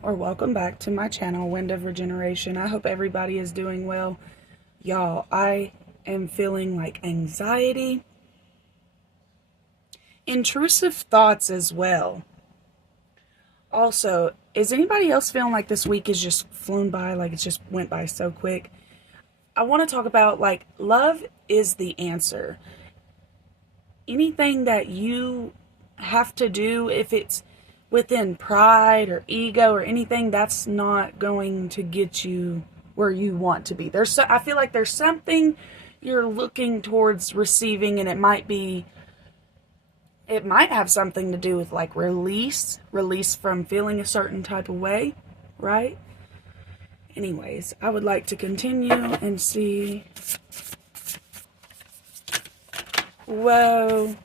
Or welcome back to my channel, Wind of Regeneration. I hope everybody is doing well. Y'all, I am feeling like anxiety, intrusive thoughts as well. Also, is anybody else feeling like this week is just flown by, like it just went by so quick? I want to talk about, like, love is the answer. Anything that you have to do, if it's within pride or ego or anything, that's not going to get you where you want to be. I feel like there's something you're looking towards receiving, and it might have something to do with like release from feeling a certain type of way, right? Anyways, I would like to continue and see. Whoa.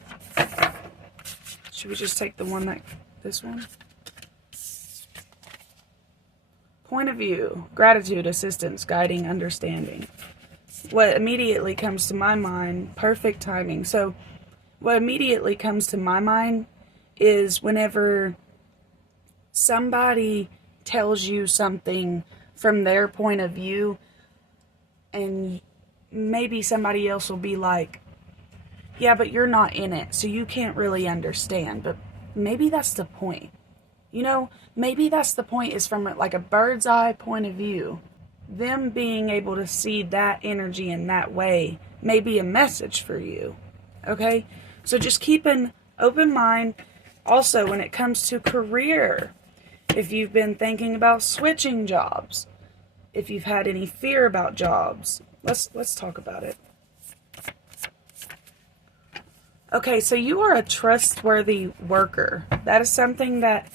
Should we just take this one? Point of view, gratitude, assistance, guiding, understanding. What immediately comes to my mind, perfect timing. So what immediately comes to my mind is whenever somebody tells you something from their point of view, and maybe somebody else will be like, yeah, but you're not in it, so you can't really understand. But maybe that's the point. You know, maybe that's the point, is from like a bird's eye point of view. Them being able to see that energy in that way may be a message for you. Okay? So just keep an open mind. Also, when it comes to career, if you've been thinking about switching jobs, if you've had any fear about jobs, let's talk about it. Okay, so you are a trustworthy worker. That is something that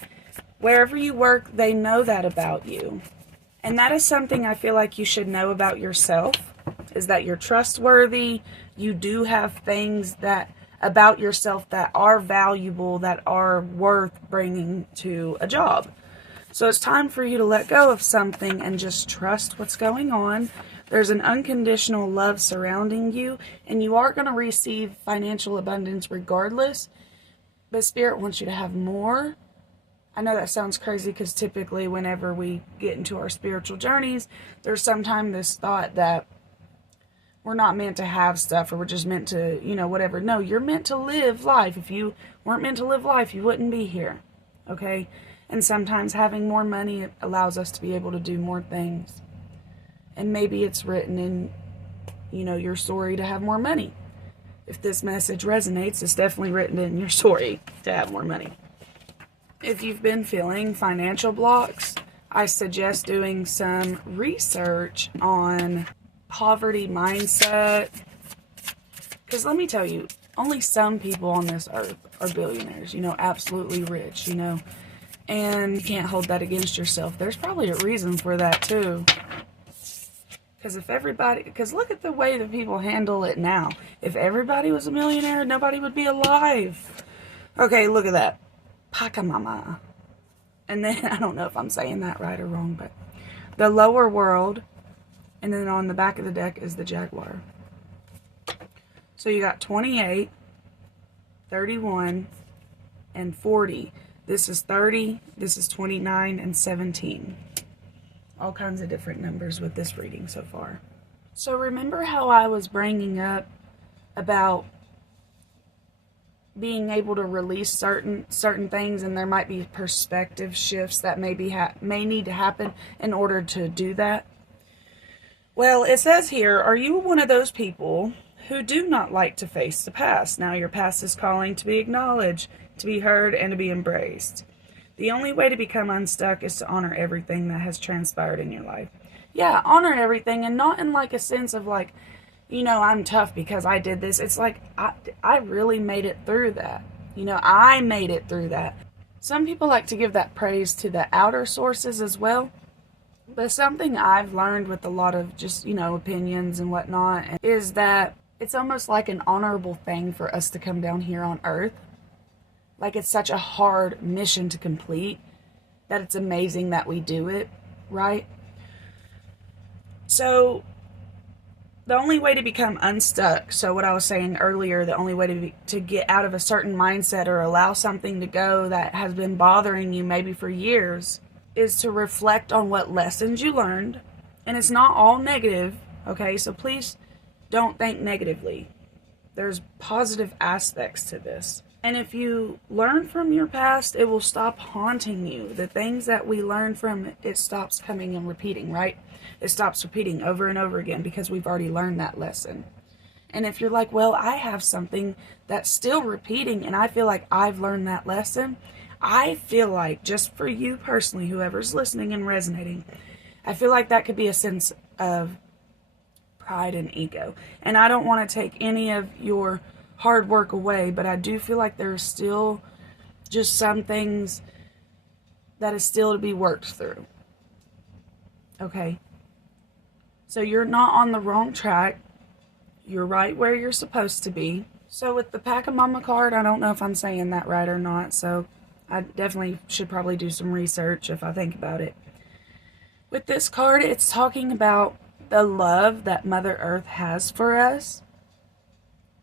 wherever you work, they know that about you. And that is something I feel like you should know about yourself, is that you're trustworthy. You do have things about yourself that are valuable, that are worth bringing to a job. So it's time for you to let go of something and just trust what's going on. There's an unconditional love surrounding you, and you are going to receive financial abundance regardless. But Spirit wants you to have more. I know that sounds crazy, because typically whenever we get into our spiritual journeys, there's sometimes this thought that we're not meant to have stuff, or we're just meant to, whatever. No, you're meant to live life. If you weren't meant to live life, you wouldn't be here. Okay? And sometimes having more money allows us to be able to do more things. And maybe it's written in, your story to have more money. If this message resonates, it's definitely written in your story to have more money. If you've been feeling financial blocks, I suggest doing some research on poverty mindset. Because let me tell you, only some people on this earth are billionaires, absolutely rich, and you can't hold that against yourself. There's probably a reason for that too. Because look at the way that people handle it now. If everybody was a millionaire, nobody would be alive. Okay, look at that. Pachamama. And then, I don't know if I'm saying that right or wrong, but the lower world, and then on the back of the deck is the Jaguar. So you got 28, 31, and 40. This is 30, this is 29, and 17. All kinds of different numbers with this reading so far. So remember how I was bringing up about being able to release certain things, and there might be perspective shifts that may need to happen in order to do that? Well, it says here, are you one of those people who do not like to face the past? Now your past is calling to be acknowledged, to be heard, and to be embraced. The only way to become unstuck is to honor everything that has transpired in your life. Yeah, honor everything, and not in like a sense of like, I'm tough because I did this. It's like, I really made it through that. I made it through that. Some people like to give that praise to the outer sources as well. But something I've learned with a lot of just, opinions and whatnot, is that it's almost like an honorable thing for us to come down here on earth. Like, it's such a hard mission to complete that it's amazing that we do it, right? So the only way to become unstuck, so what I was saying earlier, the only way to get out of a certain mindset or allow something to go that has been bothering you maybe for years, is to reflect on what lessons you learned. And it's not all negative, okay? So please don't think negatively. There's positive aspects to this. And if you learn from your past, it will stop haunting you. The things that we learn from it stops coming and repeating, right? It stops repeating over and over again because we've already learned that lesson. And if you're like, well, I have something that's still repeating and I feel like I've learned that lesson, I feel like, just for you personally, whoever's listening and resonating, I feel like that could be a sense of pride and ego. And I don't want to take any of your hard work away, but I do feel like there's still just some things that is still to be worked through. Okay? So you're not on the wrong track. You're right where you're supposed to be. So with the Pack a Mama card, I don't know if I'm saying that right or not, so I definitely should probably do some research if I think about it. With this card, it's talking about the love that Mother Earth has for us.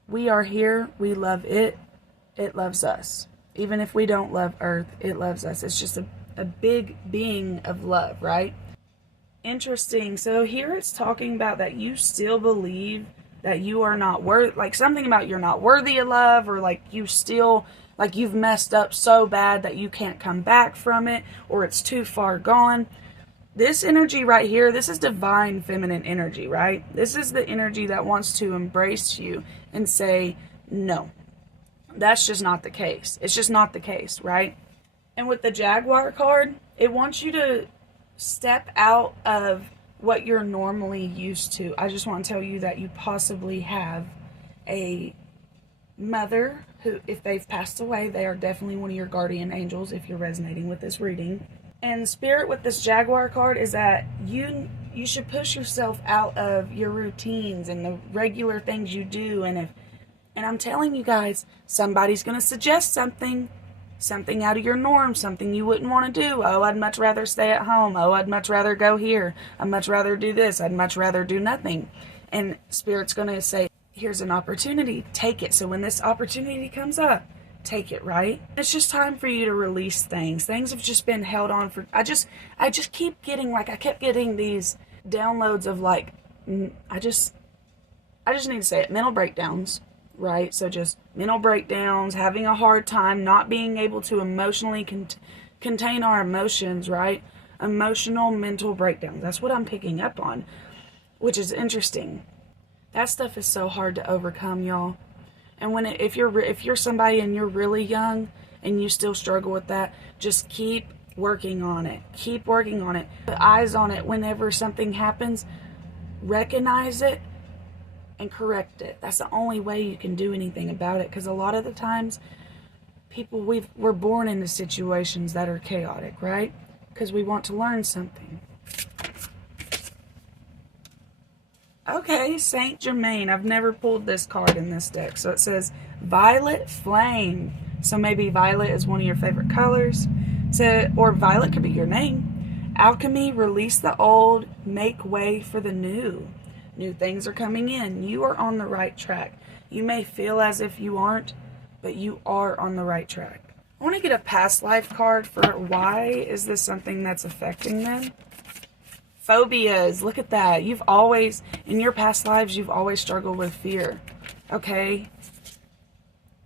We are here. We love it. It loves us. Even if we don't love Earth, it loves us. It's just a big being of love, right? Interesting. So here it's talking about that you still believe that you are not worth, like something about you're not worthy of love, or like you still, like you've messed up so bad that you can't come back from it, or it's too far gone. This energy right here, this is divine feminine energy, right? This is the energy that wants to embrace you and say, no, that's just not the case. It's just not the case, right? And with the Jaguar card, it wants you to step out of what you're normally used to. I just want to tell you that you possibly have a mother who, if they've passed away, they are definitely one of your guardian angels if you're resonating with this reading. And Spirit with this Jaguar card is that you should push yourself out of your routines and the regular things you do. And I'm telling you guys, somebody's going to suggest something out of your norm, something you wouldn't want to do. Oh, I'd much rather stay at home. Oh, I'd much rather go here. I'd much rather do this. I'd much rather do nothing. And Spirit's going to say, here's an opportunity. Take it. So when this opportunity comes up, take it, right? It's just time for you to release things. Things have just been held on for, I just keep getting, like, I kept getting these downloads of, like, I just need to say it, mental breakdowns, right? So just mental breakdowns, having a hard time, not being able to emotionally contain our emotions, right? Emotional mental breakdowns. That's what I'm picking up on, which is interesting. That stuff is so hard to overcome, y'all. And if you're somebody and you're really young and you still struggle with that, just keep working on it. Keep working on it. Put eyes on it whenever something happens. Recognize it and correct it. That's the only way you can do anything about it, because a lot of the times we're born into situations that are chaotic, right? Because we want to learn something. Okay, Saint Germain. I've never pulled this card in this deck. So it says Violet Flame. So maybe violet is one of your favorite colors. Or violet could be your name. Alchemy, release the old, make way for the new. New things are coming in. You are on the right track. You may feel as if you aren't, but you are on the right track. I want to get a past life card for why is this something that's affecting them. Phobias, look at that. You've always, in your past lives, you've always struggled with fear. Okay?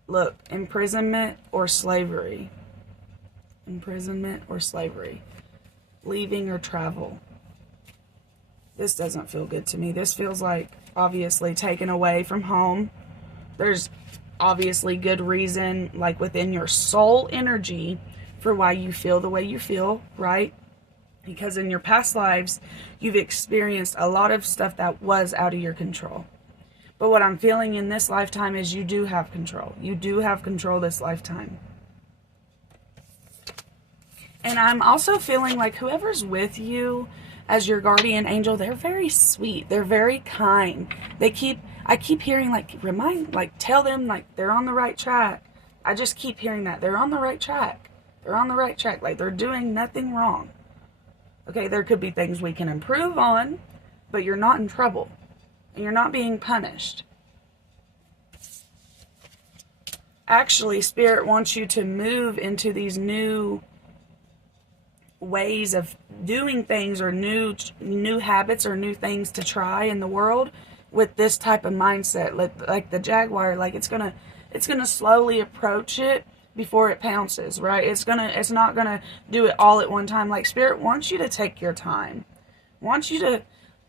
Look, imprisonment or slavery. Imprisonment or slavery. Leaving or travel. This doesn't feel good to me. This feels like, obviously, taken away from home. There's obviously good reason, like within your soul energy, for why you feel the way you feel, right? Because in your past lives, you've experienced a lot of stuff that was out of your control. But what I'm feeling in this lifetime is you do have control. You do have control this lifetime. And I'm also feeling like whoever's with you as your guardian angel, they're very sweet. They're very kind. I keep hearing, like, tell them, like, they're on the right track. I just keep hearing that. They're on the right track. They're on the right track. Like, they're doing nothing wrong. Okay, there could be things we can improve on, but you're not in trouble. And you're not being punished. Actually, Spirit wants you to move into these new ways of doing things, or new habits or new things to try in the world with this type of mindset. Like the jaguar, like it's gonna slowly approach it before it pounces, right? It's not gonna do it all at one time. Like Spirit wants you to take your time, wants you to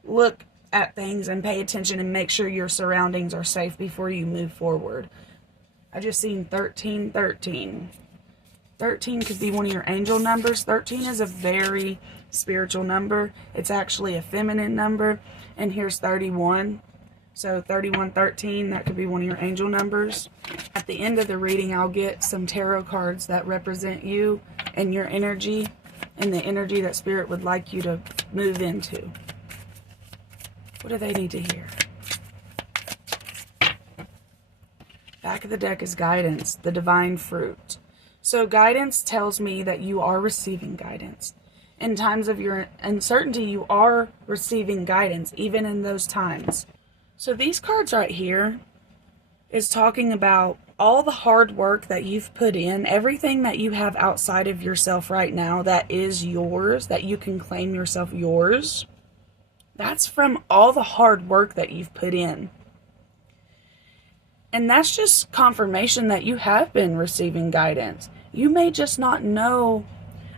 look at things and pay attention and make sure your surroundings are safe before you move forward. I just seen 1313. 13 could be one of your angel numbers. 13 is a very spiritual number. It's actually a feminine number. And here's 31. So 3113, that could be one of your angel numbers. At the end of the reading, I'll get some tarot cards that represent you and your energy and the energy that Spirit would like you to move into. What do they need to hear? Back of the deck is guidance, the divine fruit. So guidance tells me that you are receiving guidance. In times of your uncertainty, you are receiving guidance, even in those times. So these cards right here is talking about all the hard work that you've put in, everything that you have outside of yourself right now that is yours, that you can claim yourself yours. That's from all the hard work that you've put in. And that's just confirmation that you have been receiving guidance. You may just not know.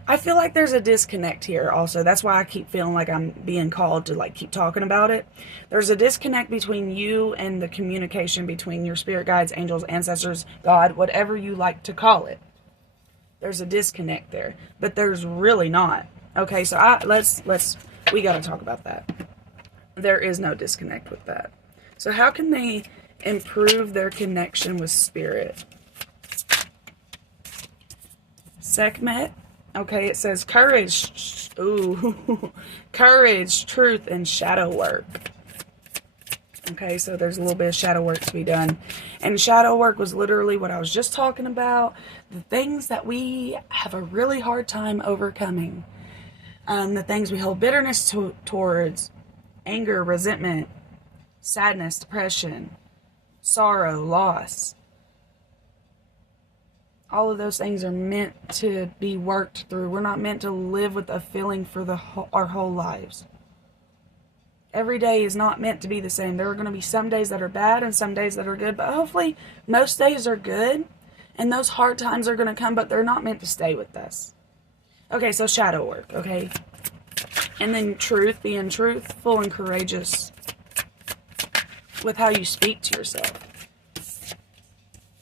I feel like there's a disconnect here also. That's why I keep feeling like I'm being called to like keep talking about it. There's a disconnect between you and the communication between your spirit guides, angels, ancestors, God, whatever you like to call it. There's a disconnect there, but there's really not. Okay, so we got to talk about that. There is no disconnect with that. So how can they improve their connection with Spirit? Sekhmet. Okay, it says courage. Ooh, courage, truth, and shadow work. Okay, so there's a little bit of shadow work to be done. And shadow work was literally what I was just talking about. The things that we have a really hard time overcoming. The things we hold bitterness towards. Anger, resentment, sadness, depression, sorrow, loss. All of those things are meant to be worked through. We're not meant to live with a feeling for our whole lives. Every day is not meant to be the same. There are going to be some days that are bad and some days that are good, but hopefully most days are good. And those hard times are going to come, but they're not meant to stay with us. Okay, so shadow work, okay? And then truth, being truthful and courageous with how you speak to yourself.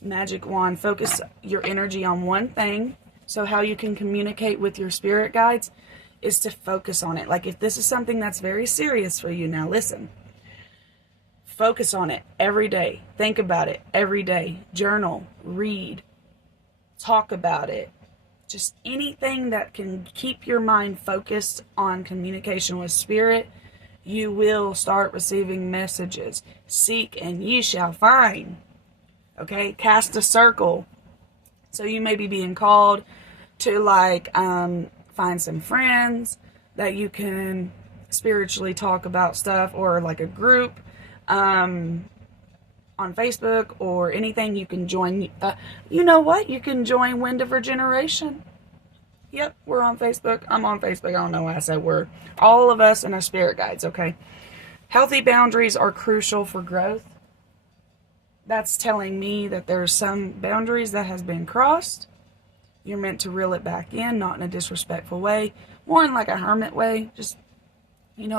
Magic wand, focus your energy on one thing. So how you can communicate with your spirit guides is to focus on it. Like if this is something that's very serious for you, now listen. Focus on it every day. Think about it every day. Journal, read, talk about it. Just anything that can keep your mind focused on communication with Spirit, you will start receiving messages. Seek and ye shall find. Okay, cast a circle. So you may be being called to find some friends that you can spiritually talk about stuff, or like a group on Facebook or anything. You can join. You know what? You can join Wind of Regeneration. Yep, we're on Facebook. I'm on Facebook. I don't know why I said we're. All of us and our spirit guides, okay? Healthy boundaries are crucial for growth. That's telling me that there's some boundaries that has been crossed. You're meant to reel it back in, not in a disrespectful way, more in like a hermit way. Just,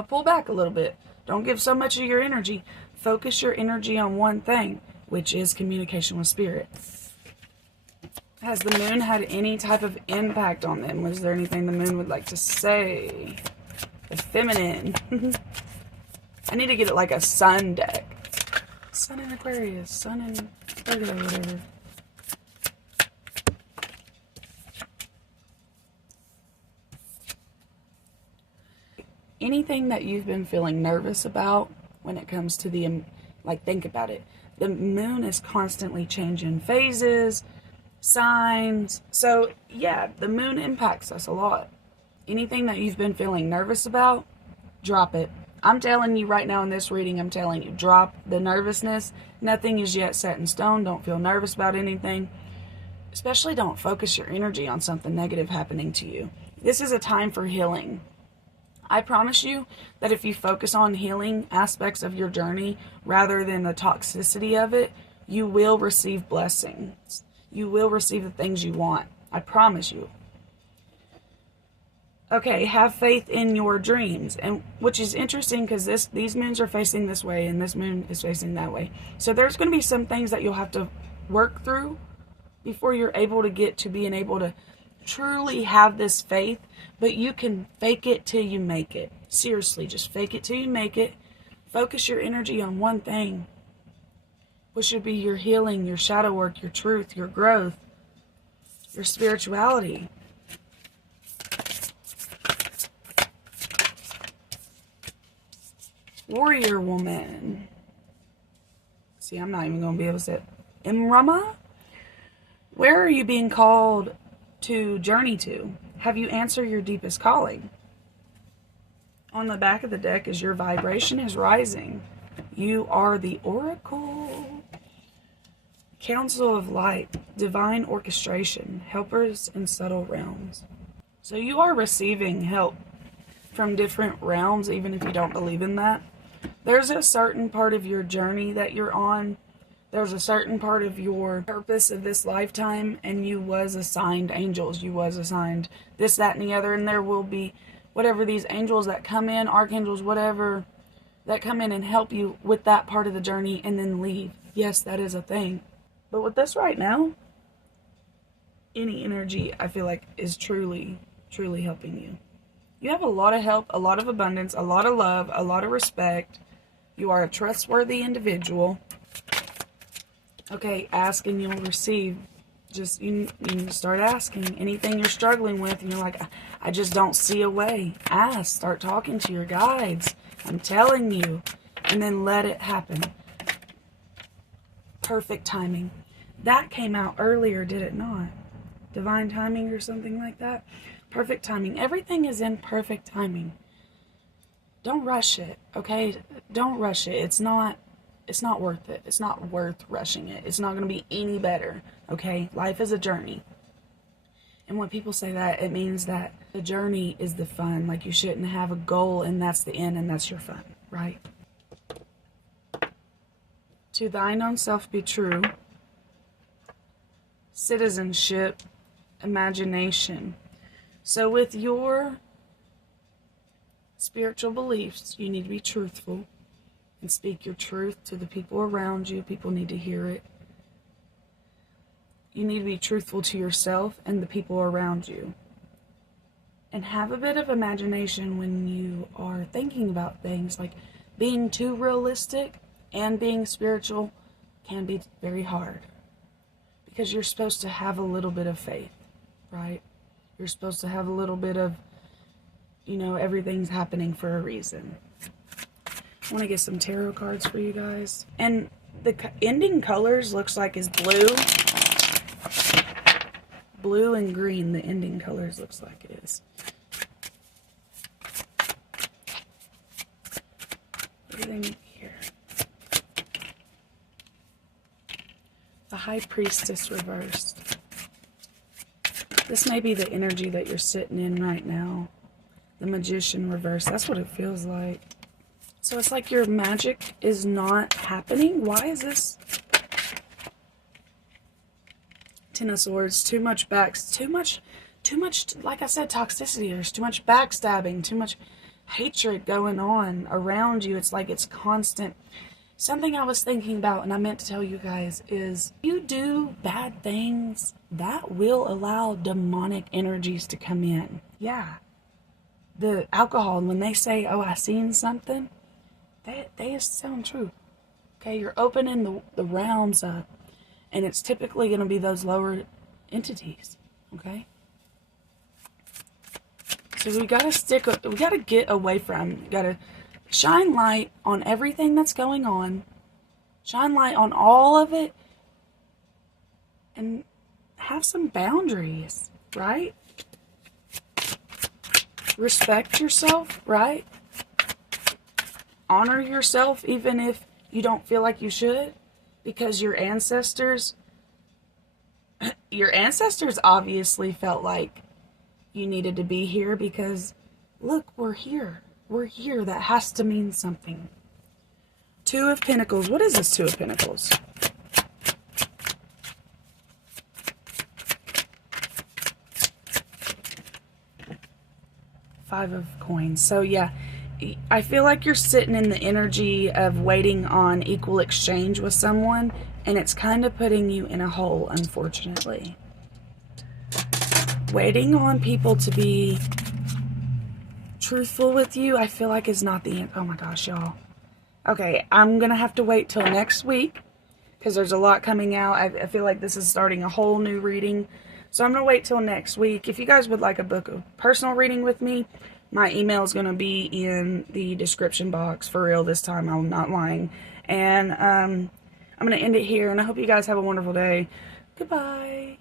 pull back a little bit. Don't give so much of your energy. Focus your energy on one thing, which is communication with Spirit. Has the moon had any type of impact on them? Was there anything the moon would like to say? The feminine. I need to get it like a sun deck. Sun in Aquarius, sun in Virgo, whatever. Anything that you've been feeling nervous about when it comes to think about it. The moon is constantly changing phases, signs. So, yeah, the moon impacts us a lot. Anything that you've been feeling nervous about, drop it. I'm telling you right now in this reading, I'm telling you, drop the nervousness. Nothing is yet set in stone. Don't feel nervous about anything. Especially don't focus your energy on something negative happening to you. This is a time for healing. I promise you that if you focus on healing aspects of your journey rather than the toxicity of it, you will receive blessings. You will receive the things you want. I promise you. Okay, have faith in your dreams, and which is interesting because these moons are facing this way and this moon is facing that way. So there's going to be some things that you'll have to work through before you're able to get to being able to truly have this faith, but you can fake it till you make it. Seriously, just fake it till you make it. Focus your energy on one thing, which should be your healing, your shadow work, your truth, your growth, your spirituality. Warrior woman. See, I'm not even going to be able to say it. Imrama? Where are you being called to journey to? Have you answered your deepest calling? On the back of the deck is your vibration is rising. You are the oracle. Council of light, divine orchestration, helpers in subtle realms. So you are receiving help from different realms, even if you don't believe in that. There's a certain part of your journey that you're on. There's a certain part of your purpose of this lifetime, and you was assigned angels. You was assigned this, that, and the other, and there will be whatever these angels that come in, archangels, whatever, that come in and help you with that part of the journey and then leave. Yes, that is a thing. But with this right now, any energy, I feel like, is truly, truly helping you. You have a lot of help, a lot of abundance, a lot of love, a lot of respect. You are a trustworthy individual. Okay, ask and you'll receive. Just, you start asking. Anything you're struggling with and you're like, I just don't see a way. Ask. Start talking to your guides. I'm telling you. And then let it happen. Perfect timing. That came out earlier, did it not? Divine timing or something like that? Perfect timing. Everything is in perfect timing. Don't rush it, okay? Don't rush it. It's not worth it. It's not worth rushing it. It's not going to be any better, okay? Life is a journey. And when people say that, it means that the journey is the fun. Like, you shouldn't have a goal and that's the end and that's your fun, right? To thine own self be true. Citizenship, imagination. So with your spiritual beliefs, you need to be truthful and speak your truth to the people around you. People need to hear it. You need to be truthful to yourself and the people around you. And have a bit of imagination when you are thinking about things. Like, being too realistic and being spiritual can be very hard. Because you're supposed to have a little bit of faith, right? You're supposed to have a little bit of, everything's happening for a reason. I want to get some tarot cards for you guys. And the ending colors looks like is blue. Blue and green, the ending colors looks like it is. Everything here. The High Priestess reversed. This may be the energy that you're sitting in right now. The Magician reversed. That's what it feels like. So it's like your magic is not happening. Why is this? Ten of Swords. Too much like I said, toxicity. There's too much backstabbing, too much hatred going on around you. It's like it's constant. Something I was thinking about, and I meant to tell you guys, is you do bad things, that will allow demonic energies to come in. Yeah. The alcohol, when they say, oh, I seen something, they sound true. Okay, you're opening the realms up, and it's typically going to be those lower entities. Okay? So we got to get away from, we got to shine light on everything that's going on. Shine light on all of it. And have some boundaries, right? Respect yourself, right? Honor yourself even if you don't feel like you should. Because your ancestors obviously felt like you needed to be here because, look, we're here. We're here. That has to mean something. Two of Pentacles. What is this Two of Pentacles? Five of Coins. So yeah, I feel like you're sitting in the energy of waiting on equal exchange with someone, and it's kind of putting you in a hole, unfortunately. Waiting on people to be truthful with you, I feel like is not the end. Oh my gosh, y'all. Okay, I'm going to have to wait till next week because there's a lot coming out. I feel like this is starting a whole new reading. So I'm going to wait till next week. If you guys would like a book of personal reading with me, my email is going to be in the description box. For real this time, I'm not lying. And I'm going to end it here, and I hope you guys have a wonderful day. Goodbye.